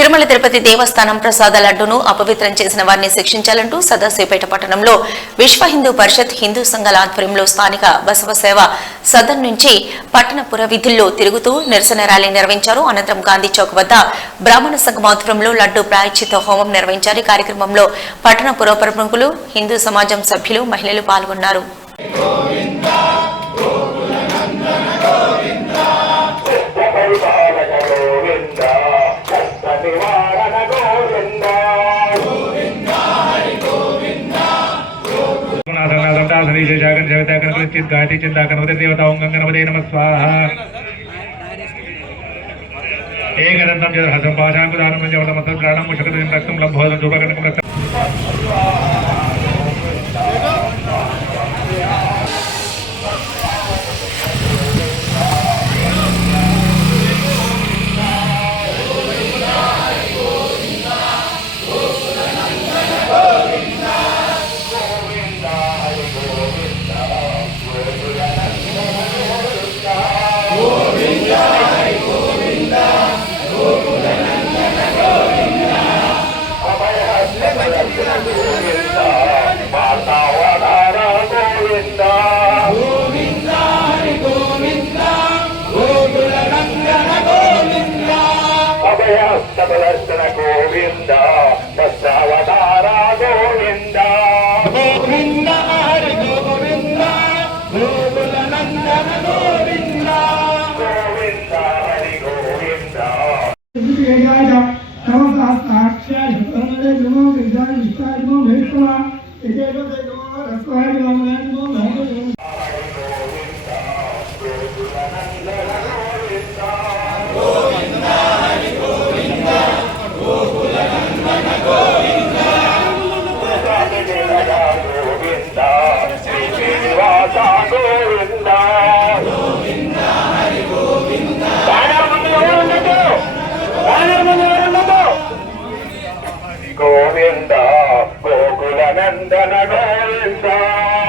తిరుమల తిరుపతి దేవస్థానం ప్రసాద లడ్డును అపవిత్రం చేసిన వారిని శిక్షించాలంటూ సదాశివపేట పట్టణంలో విశ్వ హిందూ పరిషత్ హిందూ సంఘాల ఆధ్వర్యంలో స్థానిక బసవ సేవ సదన్ నుంచి పట్టణపుర వీధుల్లో తిరుగుతూ నిరసన ర్యాలీ నిర్వహించారు. అనంతరం గాంధీ చౌక్ వద్ద బ్రాహ్మణ సంఘం ఆధ్వర్యంలో లడ్డు ప్రాయశ్చిత్త హోమం నిర్వహించారు. ఈ కార్యక్రమంలో పట్టణ పుర ప్రముఖులు, హిందూ సమాజం సభ్యులు, మహిళలు పాల్గొన్నారు. गायत्री चिंता गणपति देवता ओं गणपते नमः स्वाहा एकदंतं जल हसं पाशांकुदानं जवलं मतं प्राणं मुषकतं रक्तं लम्भोदं धूपकणकं रक्तं गोविंद दशावतार गोविंद गोविंद हरि गोविंद गोकुल नंदन गोविंद गोविंद हरि गोविंद गोविंद गोकुल नंदन गोविंद